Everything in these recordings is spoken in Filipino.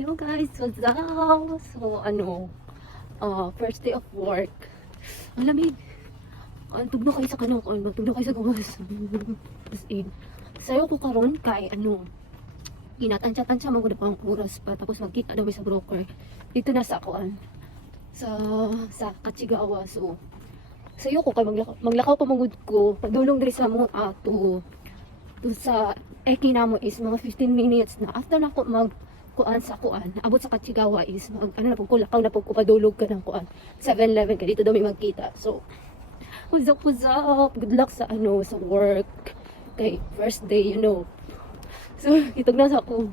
Hello guys, what's up? So, first day of work. Ang lamig. Tugno kayo sa kanong, tugno kayo sa gawas. As in, sayo ko karon kay, inatansya-tansya mo ko na pang oras pa, tapos magkita daw sa broker. Dito na sa akoan, sa Kachigawa. So, sayo ko kay maglakaw pa magud ko, padulong diri sa mo ato. To sa Eki namo is mga 15 minutes na after na ko kuan abot sa Kachigawa is na po ko lakaw na po ko padulog ka ng kuan 7-Eleven kay dito daw may magkita. So what's up, good luck sa sa work kay first day, so itog na sa ako.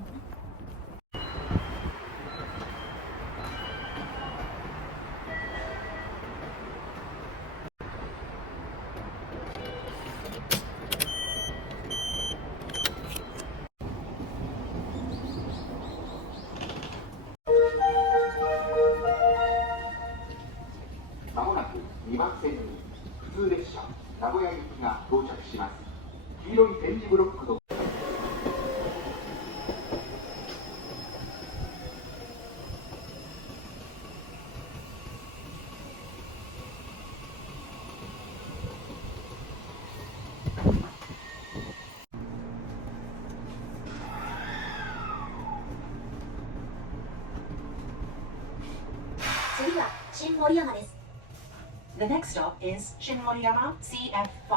The next stop is Shinmoriyama CF5.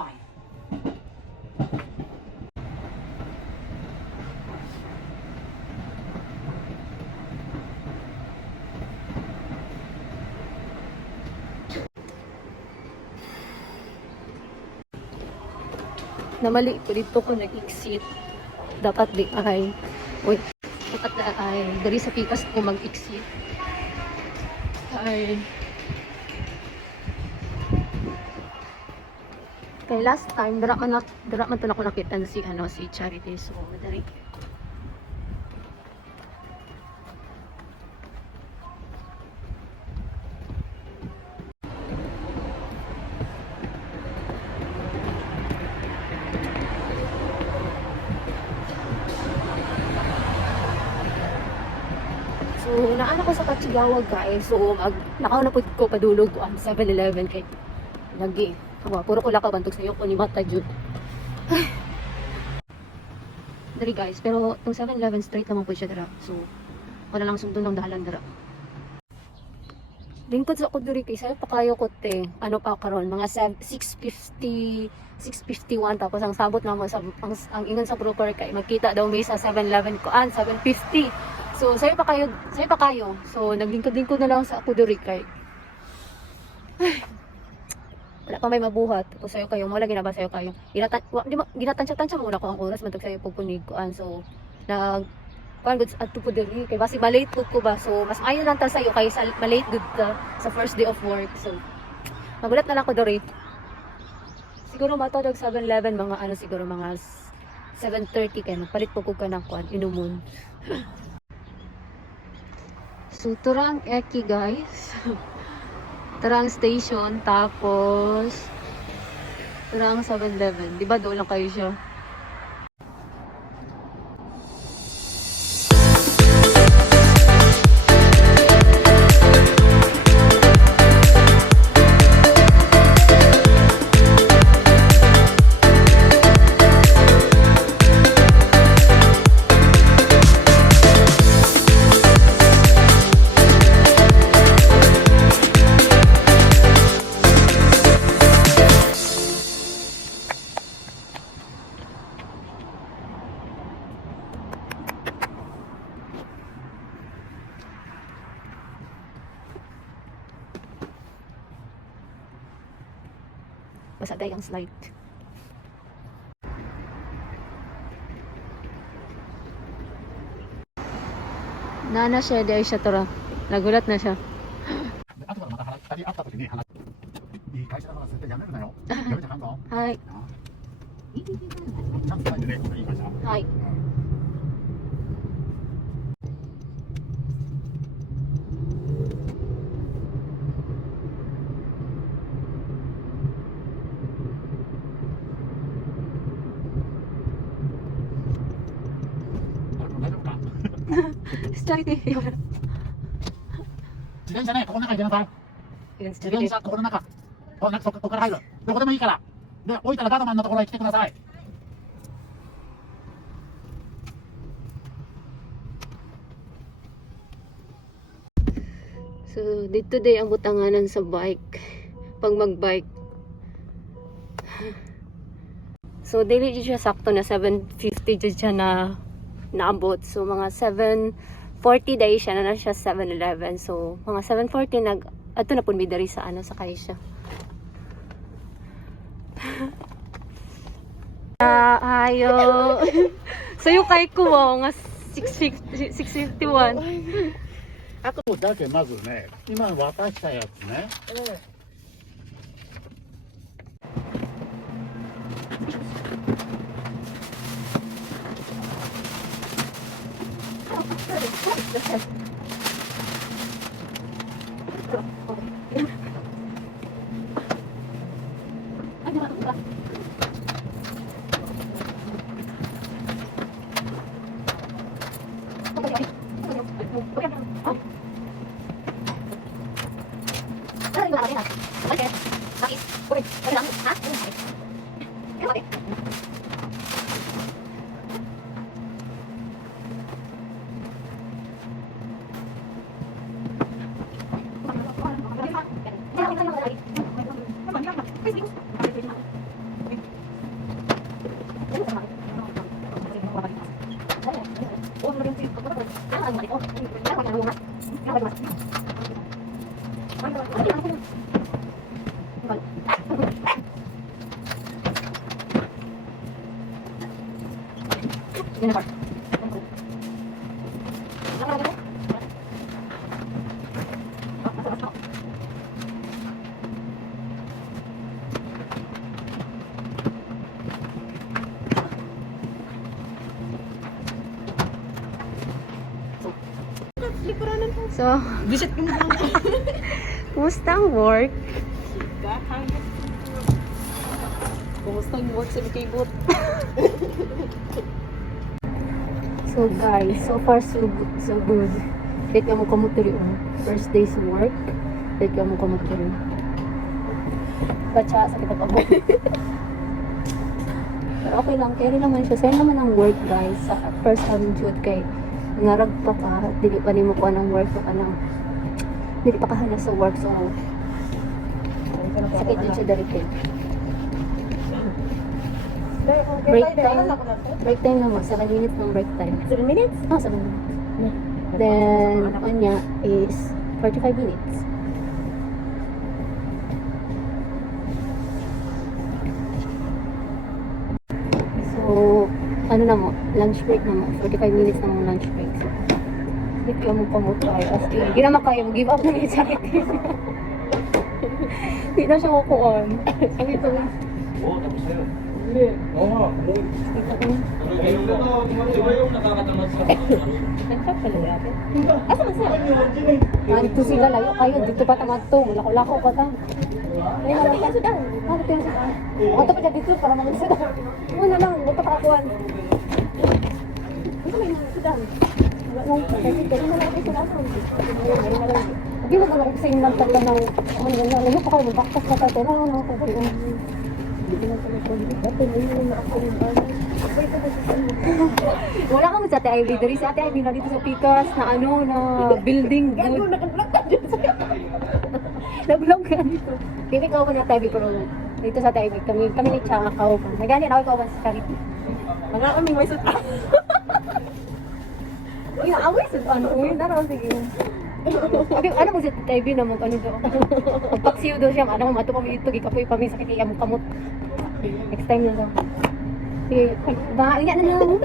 Namali ko dito ko nag-exit. Dapat dari sa pikas ko mag-exit. Kay last time dara man to na ko nakita na si Charity, so madari. So, naana ko sa Kachigawa guys. So, nakaw na po ko padulog ang 7-Eleven kay lagi. Puro ko lakaw bantog sa iyo ko ni Mata Jud. Dari guys, pero itong 7-Eleven straight naman po siya dara. So, wala lang sundon ng dahalan dara. Lingkod sa ako diri kay sayo pa kayo ko te. Ano pa karon mga 6:50, 6:51 tapos ang sabot na mo sa ang ingon sa broker kay magkita daw may sa 7-Eleven ko 7:50. So, sayo pa kayo. So, naglingkod-lingkod na lang sa ako diri kay. Wala pa may mabuhat. Tapos sayo kayo, wala ginaba sayo kayo. Ginatansya-tansya mo na ko ang oras matag sayo pagkunig ko. So, kuan goods at po diri kay basi malate ko ba. So, mas ayon lang ta sayo kay malate good ka sa first day of work. So, magulat na lang ko diri. Siguro matodog 7-Eleven mga siguro mga 7:30 kay magpalit po ko ka ng kuan inumon. So, turang Eki guys. Turang station, tapos turang 7-Eleven. Diba doon lang kayo siya? Basta day ang slide. Nana siya, day siya tora. Nagulat na siya. 後からまた2人会った時に話いい会社だから絶対辞めるなよ。辞めちゃあかんぞ。はい。ちゃんと書いてね、いい会社。はい。大丈夫か Charity. 自転車ね、ここの中に入れなさい。自転車、ここの中。ここから入る。どこでもいいから。で、置いたらガードマンのところへ来てください。So, dito day ang butanganan sa bike. Pag mag-bike. So, daily dito siya sakto na 7:50 dito siya na naabot. So, mga 7:40 day siya na siya 7-Eleven. So, mga 7:40 ato na po may dari sa sa Kaisha. Ayo. So, yung kay ko nga 651. あとだけまずね、今渡したやつね。So, Visit ko muna. kumusta ang work? Kumusta yung work sa Bukibot? So guys, so far so good. Dito ka mo kamuturi first day's work. Dito ka mo kamuturi. Bacha, sakit ako. Pero okay lang, carry naman siya. Sa'yo naman ang work guys. Sa first time shoot kay ngarag pa ka, dili pa ni mo ko ng work pa nang dili pa ka na sa work so sakit din siya dari kay. Break time naman, 7 minutes ng break time. 7 minutes? Oh, 7 minutes. Then, anya is 45 minutes. So, ano na mo, lunch break na mo. 45 minutes na mo lunch break. So, hindi ka mo pamutay. As in, hindi naman kayo, give up na niya sa akin. Hindi na siya kukuon. Ang ito. Nagsak pala natin. Asa ka siya? Dito sila, layo kayo. Dito pa tamatong. Lako-lako pa ta. Ay, nalang ka sudan. Bakit yung sudan? Oto pa dyan dito para mga sudan. Una lang, dito pa akuan. Ito may mga sudan. Wala lang. Kasi dito na lang kayo sudan. Hindi mo ba lang kasi yung nagtagda ng layo pa kayo. Baktas na tayo. Wala kang sa Ate Ivy. Dari sa Ate Ivy na dito sa Picas na na building good. Nag-vlog ka dito. Hindi ka ako na Ate Ivy pero dito sa Ate Ivy kami ni Chang ako. Nagani ako ba sa charity. Mga kami may suta. Uy, away sa uy, daraw sige. Ano mo si Ate Ivy na mo ano daw. Pagpaksiw daw siya, ano mato kami dito gikapoy pa mi sakit iya mo kamot. Next time na daw. Sige, ba, ingat na lang.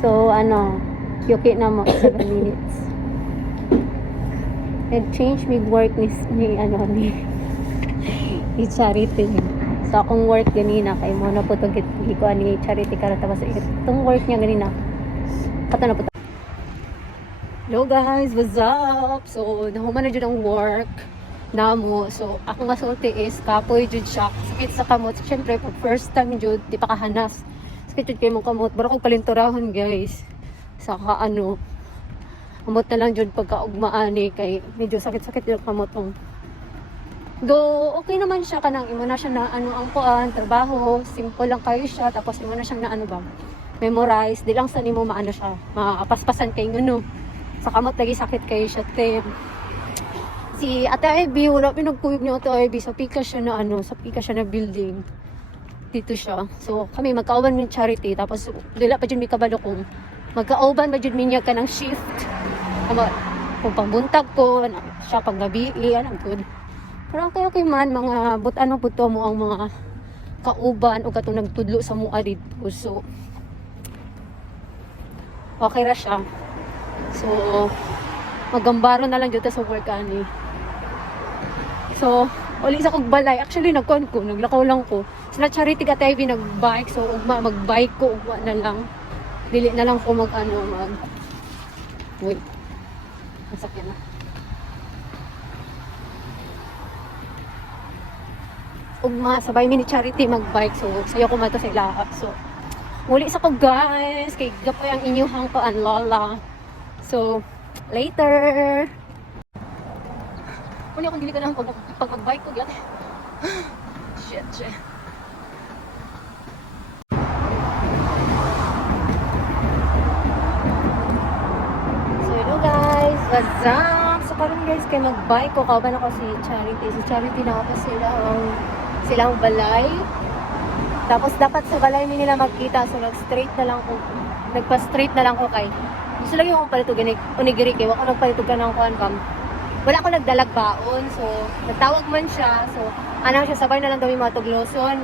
So, yuki na mo, 7 minutes. Nag-change mig work ni Charity. So, akong work ganina, kay mo na po ito gikuha ni Charity karata sa itong work niya ganina. Kato na po ito. Hello guys, what's up? So, nahuman na dyan ang work namo. So, ako nga sulti is kapoy dyan siya. Sakit sa kamot. Siyempre, pag first time dyan, di pa kahanas. Sakit dyan kayo mong kamot. Baro kong kalinturahan guys. Saka ano, kamot na lang dyan pagkaugmaan eh. Kay medyo sakit-sakit yung kamot ng. Do, okay naman siya kanang imo na siya na ano ang kuan, trabaho, simple lang kayo siya. Tapos imo na siyang na ano ba, memorize. Di lang sa nimo maano siya, maapaspasan kay no. Sa kamot lagi sakit kayo siya te. Si Ate Ivy, wala pinagkuyog niya Ate Ivy. Sa pika siya na ano, sa pika siya na building. Dito siya. So kami magkauban min charity. Tapos dila pa dyan may kabalo kung magkauban ba dyan minya ka ng shift. Ama, kung pangbuntag ko, siya pag gabi, ang good. Pero okay man, mga but-ano po to mo ang mga kauban o katong nagtudlo sa mua dito. So okay ra siya. So, magambaro na lang dito sa work ani. So, uli sa kog balay. Actually, nagkuhan ko. Naglakaw lang ko. Sa charity ka tayo nag-bike. So, ugma, mag-bike ko. Ugma na lang. Dili na lang ko Wait. Masakyan na. Ugma, sabay mi ni charity mag-bike. So, sayo ko mato sa ilaha. So, uli sa kog guys. Kay gapoy ang inyuhang paan lola. So, later! Kung akong dili ka lang pag mag-bike ko, yan. Shit. So, hello guys! What's up? So, karon guys, kay mag-bike ko. Kauban ako si Charity. Si Charity na ako silang balay. Tapos, dapat sa balay nila magkita. So, nag-straight na lang ko. Nagpa-straight na lang ko kay gusto lang yung palito unigiri kay wala ko nagpalito ka ng kuan kam. Wala ko nagdalag baon. So, nagtawag man siya. So, ano siya sabay na lang daw yung mga tugloson.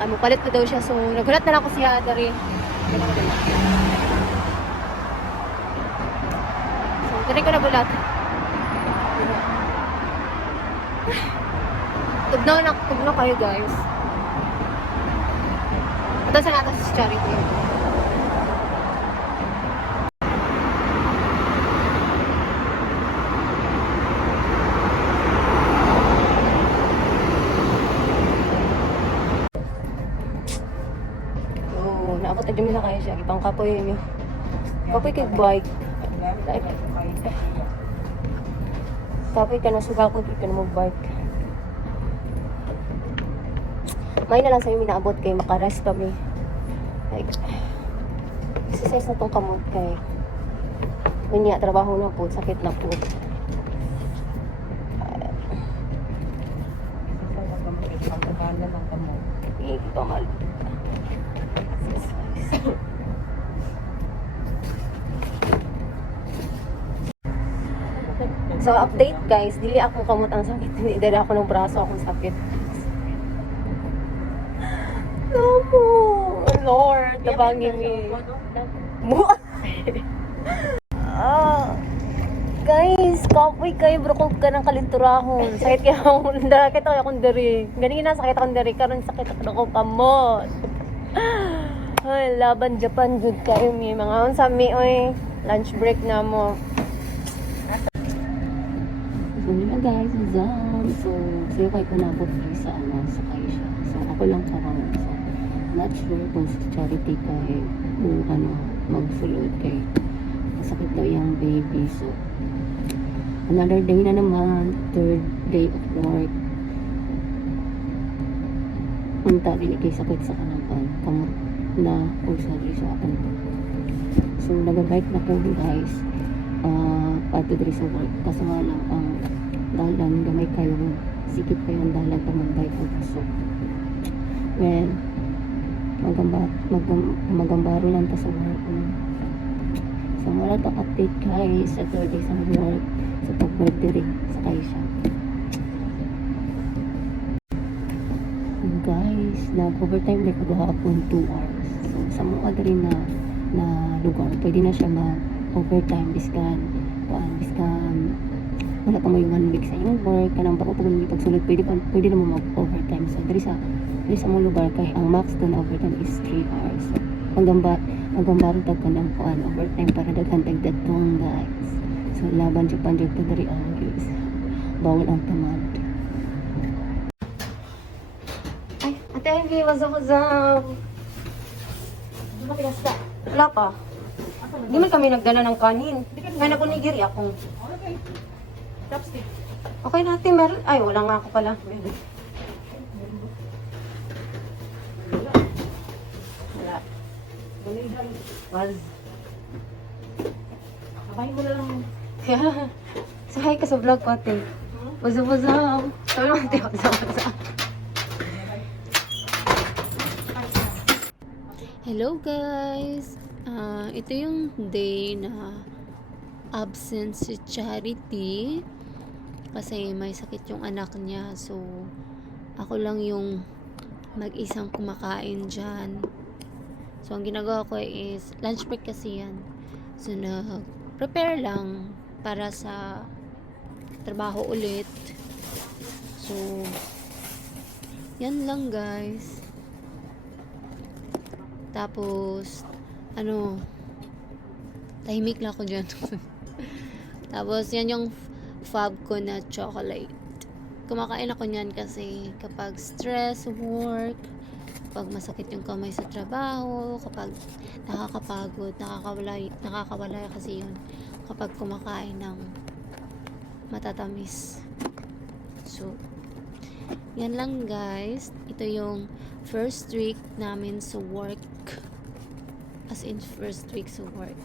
Ano palit ko daw siya. So, nagulat na lang ko siya dari. So, dari ko nagulat. Tugnaw kayo guys. Ito sa natas si Charity. Naabot na dyan na kayo siya. Ibang kapoy yun yun. Kapoy kay bike. Kapoy ka na sugakot. Ikaw na mag-bike. May na lang sa'yo minaabot kay makarest kami. Like, exercise na tong kamot kay kunya, trabaho na po. Sakit na po. Ipamal. So, update guys, dili ako kamot ang sakit. Hindi dali ako ng braso akong sakit. No, Lord, tabangin mo. Guys, kapoy kayo, brokog ka ng kalinturahon. Sakit kaya akong dari. Ganina sakit akong dari, karon sakit ako kamot. Ay, laban Japan jud kayo mi mga unsami oy. Lunch break na mo. So, yun guys, so sayo kayo kunabot sa sa kayo siya. So, ako lang karang so, not sure kung si Charity kay kung magsulod kay masakit daw yung baby. So, another day na naman, third day of work. Punta din kay sakit sa kanapan. Kamot na usali sa akin. So, nag-bike na po guys. Pato diri sa work. Kaso nga lang, ang dalan, gamay kayo. Sikip kayo ang dalan pag mag-bike ang kaso. Well, magambaro lang ta sa work. So, wala to update guys sa third day sa work. So, pag-work diri sa kayo siya. Guys, nag-overtime break ako hapon 2 hours. So, sa mga diri na lugar, pwede na siya mag-overtime biskan wala pa mo yung 1 week sa inyong work kanang bako pag pagsulod pwede na mo mag-overtime. So, diri sa mga lugar kay ang max doon overtime is 3 hours. So, hanggang barong tag ka ng overtime para daghan tagdatong guys. So, laban siya panjog pa dari guys. Bawal ang tamad. Ay, ate Envy, what's up? Di ba pinasta? Wala pa. Hindi man kami nagdala ng kanin. Ngayon ako nigiri ako. Okay. Chopstick. Okay natin, meron. Ay, wala nga ako pala. Meron. Wala. Was. Kabahin mo na lang. So, hi ka sa vlog ko, ate. What's up? Sabi mo, ate, what's up? Hello, guys. Ito yung day na absent si Charity kasi may sakit yung anak niya. So, ako lang yung mag-isang kumakain dyan. So, ang ginagawa ko is lunch break kasi yan. So, nag-prepare lang para sa trabaho ulit. So, yan lang guys. Tapos, tahimik lang ako dyan. Tapos, yan yung fab ko na chocolate. Kumakain ako niyan kasi kapag stress, work, kapag masakit yung kamay sa trabaho, kapag nakakapagod, nakakawala kasi yun kapag kumakain ng matatamis. So, yan lang guys. Ito yung first week namin sa work. As in first week sa work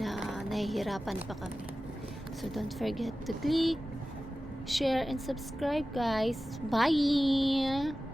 na nahihirapan pa kami. So, don't forget to click, share, and subscribe guys. Bye!